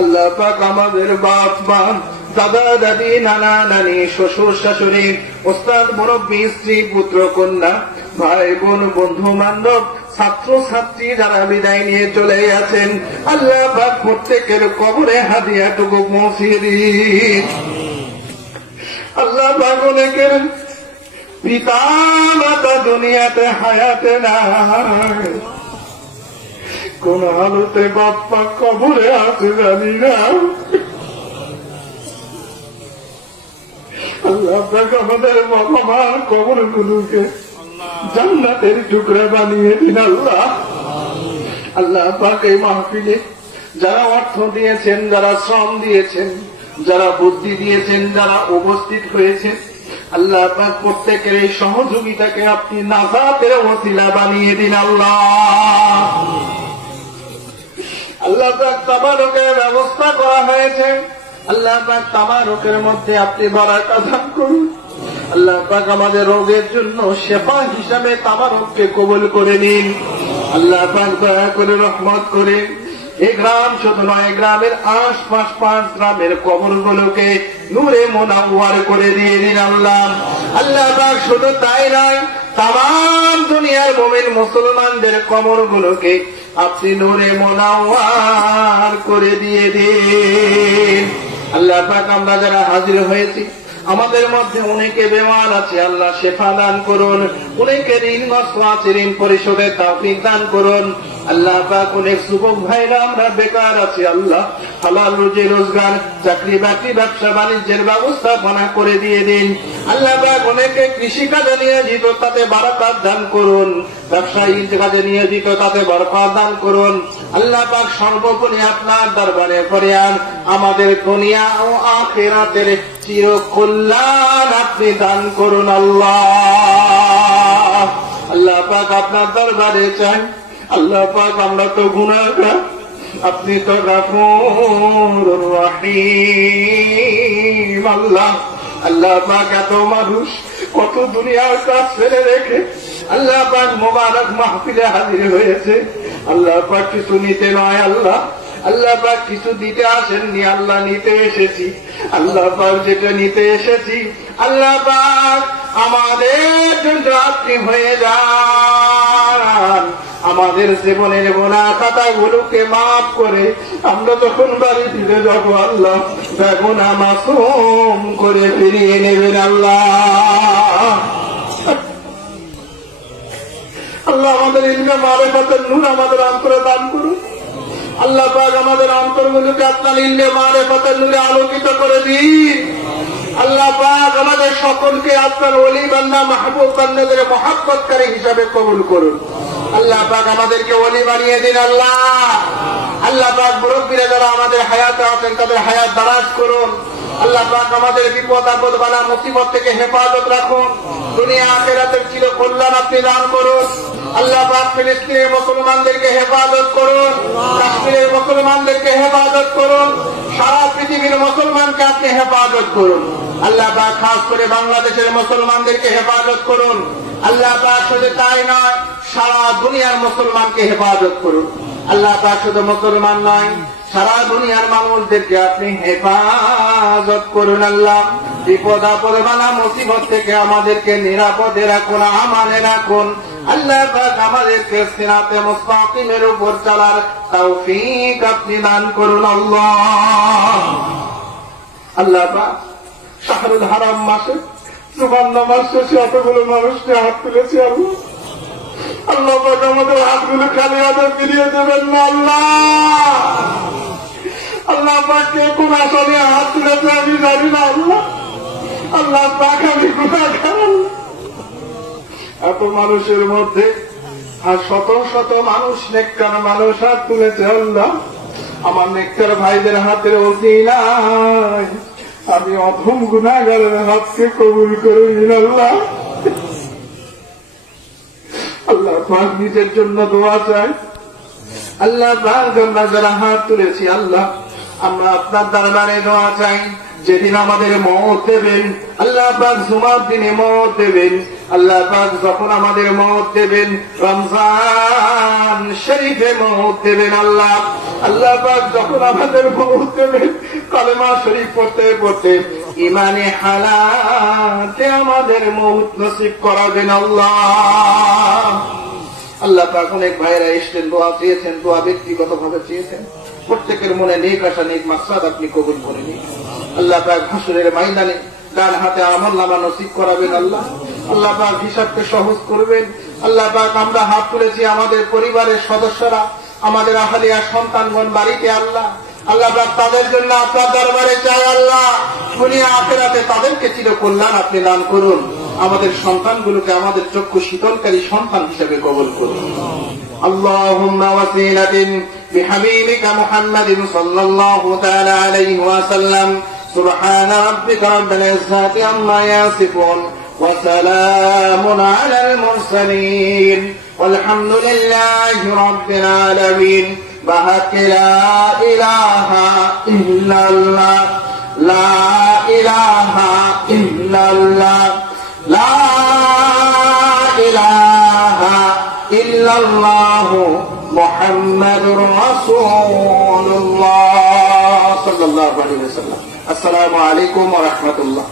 আল্লাহ পাক আমাদের বাপ মা, দাদা দাদি, নানা নানি, শ্বশুর শাশুড়ি, ওস্তাদ মুরব্বী, স্ত্রী পুত্র কন্যা, ভাই বোন, বন্ধু বান্ধব, ছাত্র ছাত্রী যারা বিদায় নিয়ে চলে আছেন, আল্লাহ পাক প্রত্যেকের কবরে হাদিয়াটুকু পৌঁছিয়ে দিন। আল্লাহ পাক অনেকের পিতা মাতা দুনিয়াতে হায়াতে নাই, কোন হালতে বাপ্পা কবরে আছে জানি না। আল্লাহ পাক আমাদের বাবা মার কবরগুলোকে জান্নাতের টুকরা বানিয়ে দিন আল্লাহ। আল্লাহ পাক এই মাহফিলে যারা অর্থ দিয়েছেন, যারা শ্রম দিয়েছেন, যারা বুদ্ধি দিয়েছেন, যারা উপস্থিত হয়েছেন, আল্লাহ পাক প্রত্যেকের এই সহযোগিতাকে আপনি নাজাতের ওসিলা বানিয়ে দিন আল্লাহ। আল্লাহ পাক তাবারকের ব্যবস্থা করা হয়েছে, আল্লাহ পাক তাবারকের মধ্যে আপনি বারাকা দান করুন। আল্লাহ পাক আমাদের রোগের জন্য শেফা হিসাবে তাবারককে কবুল করে নিন। আল্লাহ পাক দয়া করে রহমত করে এই গ্রাম শুধু নয়, গ্রামের আশপাশ 5 গ্রামের কবরগুলোকে নূরে মুনাওয়ার করে দিয়ে দিন আল্লাহ। আল্লাহ পাক শুধু তাই নয়, তামাম দুনিয়ার মুমিন মুসলমানদের কবরগুলোকে আপনি নূরে মুনাওয়ার করে দিয়ে দিন। আল্লাহ পাক আমরা যারা হাজির হয়েছি, আমাদের মধ্যে অনেকে বেমার আছে, আল্লাহ শেফা দান করুন। অনেকে ঋণগ্রস্ত আছে, ঋণ পরিশোধের তৌফিক দান করুন। আল্লাহ পাক অনেক যুবক ভাইরা আমরা বেকার আছি, আল্লাহ হালাল রুজি রোজগার, চাকরি বাকরি, ব্যবসা বাণিজ্যের ব্যবস্থাপনা করে দিয়ে দিন। আল্লাহ পাক অনেকে কৃষিকাজে নিয়োজিত, তাতে বারাকাত দান করুন। ব্যবসায়ী কাজে নিয়োজিত, তাতে বরকত দান করুন। আল্লাহ পাক সর্বোপরি আপনার দরবারে ফরিয়াদ, আমাদের দুনিয়া ও আখিরাতের চিরকল্যাণ আপনি দান করুন আল্লাহ। আল্লাহ পাক আপনার দরবারে চাই, আল্লাহ পাক আমরা তো গুনাহগার, আপনি তো গফুরুর রহিম আল্লাহ। আল্লাহ পাক এত মানুষ কত দুনিয়ার কাজ ফেলে রেখে আল্লাহ পাক মোবারক মাহফিলে হাজির হয়েছে। আল্লাহ পাক কিছু নিতে নয় আল্লাহ, আল্লাহ পাক কিছু দিতে আসেননি, আল্লাহ নিতে এসেছি। আল্লাহ পাক যেটা নিতে এসেছি, আল্লাহ পাক আমাদের জন্য আপনি হয়ে যান। আমাদের জীবনের গোনাহ খাতাগুলোকে মাফ করে আমরা যখন বাড়ি ফিরে যাবো, আল্লাহ বেগুনা মাসুম করে ফিরিয়ে নেবেন আল্লাহ। আল্লাহ আমাদের ইলমে মারিফাতের নূর আমাদের অন্তরে দান করুন। আল্লাহ পাক আমাদের অন্তরগুলোকে আপনার ইলমে মারিফাতের নূরে আলোকিত করে দিন। আল্লাহ পাক আমাদের সকলকে আপনার ওলি বান্দা, মাহবুব বান্দাদের মহব্বতকারী হিসাবে কবুল করুন। আল্লাহ পাক আমাদেরকে ওলি বানিয়ে দিন আল্লাহ। আল্লাহ পাক মুরব্বীরা যারা আমাদের হায়াতে আছেন, তাদের হায়াত দারাজ করুন। আল্লাহ পাক আমাদের বিপদ আপদ বালা মুসিবত থেকে হেফাজত রাখুন। দুনিয়া আখিরাতের চিরকল্যাণ আপনি দান করুন। আল্লাহ পাক ফিলিস্তিনের মুসলমানদেরকে হেফাজত করুন, কাশ্মীরের মুসলমানদেরকে হেফাজত করুন, সারা পৃথিবীর মুসলমানকে আপনি হেফাজত করুন। আল্লাহ পাক খাস করে বাংলাদেশের মুসলমানদেরকে হেফাজত করুন। আল্লাহ পাক শুধু তাই নয়, সারা দুনিয়ার মুসলমানকে হেফাজত করুন। আল্লাহ পাক শুধু মুসলমান নয়, সারা দুনিয়ার মানুষদেরকে আপনি হেফাজত করুন আল্লাহ। বিপদ আপদ বালা মুসিবত থেকে আমাদেরকে নিরাপদে রাখুন, আমানে রাখুন। আল্লাহ পাক আমাদেরকে সিরাতে মুস্তাকিমের উপর চলার তৌফিক আপনি দান করুন আল্লাহ। আল্লাহ পাক শাহরুল হারাম মাসে জুমার নামাজ শেষে এতগুলো মানুষকে হাত তুলেছে আল্লাহ। আল্লাহ পাক আমাদের হাতগুলো খালি হাতে ফিরিয়ে দেবেন না আল্লাহ। আল্লাহ পাক কে কোন আশা নিয়ে হাত তুলেছে আমি জানি না আল্লাহ। আল্লাহ পাক আমি গুনাহগার। এত মানুষের মধ্যে আর শত শত মানুষ, নেককার মানুষ হাত তুলেছে আল্লাহ। আমার নেককার ভাইদের হাতের ওসিলায় আমি অধম গুনাহগারের হাতকে কবুল করুন আল্লাহ। আল্লাহ পাক নিজের জন্য দোয়া চাই। আল্লাহ পাক আমরা যারা হাত তুলেছি আল্লাহ, আমরা আপনার দরবারে দোয়া চাই। যেদিন আমাদের মওত দেবেন, আল্লাহ পাক জুমার দিনে মওত দেবেন, আল্লাহ পাক যখন আমাদের মওত দেবেন, রমজান শরীফে মওত দেবেন আল্লাহ, আল্লাহ পাক যখন আমাদের মওত দেবেন, কালেমা শরীফ পড়তে পড়তে ইমানে হালাতে আমাদের মওত নসিব করাবেন আল্লাহ। আল্লাহ পাক অনেক ভাইরা এসছেন, দোয়া চেয়েছেন, দোয়া ব্যক্তিগত ভাবে চেয়েছেন, প্রত্যেকের মনে নেক আশা নেক মাকসাদ আপনি কবুল করে নিন। আল্লাহ পাক হাসরের ময়দানে ডান হাতে আমলনামা নসিব করাবেন আল্লাহ। আল্লাহ পাক হিসাবকে সহজ করবেন। আল্লাহ পাক আমরা হাত তুলেছি আমাদের পরিবারের সদস্যরা, আমাদের আহলিয়া সন্তানগণ বাড়িতে আল্লাহ, আল্লাহ পাক তাদের জন্য আপনার দরবারে চাই আল্লাহ, দুনিয়া আখিরাতে তাদেরকে চিরকল্যাণ আপনি দান করুন। আমাদের সন্তানগুলোকে আমাদের চক্ষু শীতলকারী সন্তান হিসেবে কবুল করুন। আল্লাহুম্মা ওয়াসিলাতিন বিহাবিবিকা মুহাম্মাদিন সাল্লাল্লাহু তাআলা আলাইহি ওয়া সাল্লাম। সুবহানা রাব্বিকা রাব্বিল ইজ্জাতি আম্মা ইয়াসিফুন ওয়া সালামুন আলাল মুরসালিন ওয়ালহামদুলিল্লাহি রাব্বিল আলামিন। বাহাকে লা ইলাহা ইল্লাল্লাহ, লা ইলাহা ইল্লাল্লাহ, লা ইলাহা ইল্লাল্লাহ মুহাম্মাদুর রাসূলুল্লাহ সাল্লাল্লাহু আলাইহি ওয়াসাল্লাম। আসসালামু আলাইকুম ওয়া রাহমাতুল্লাহ।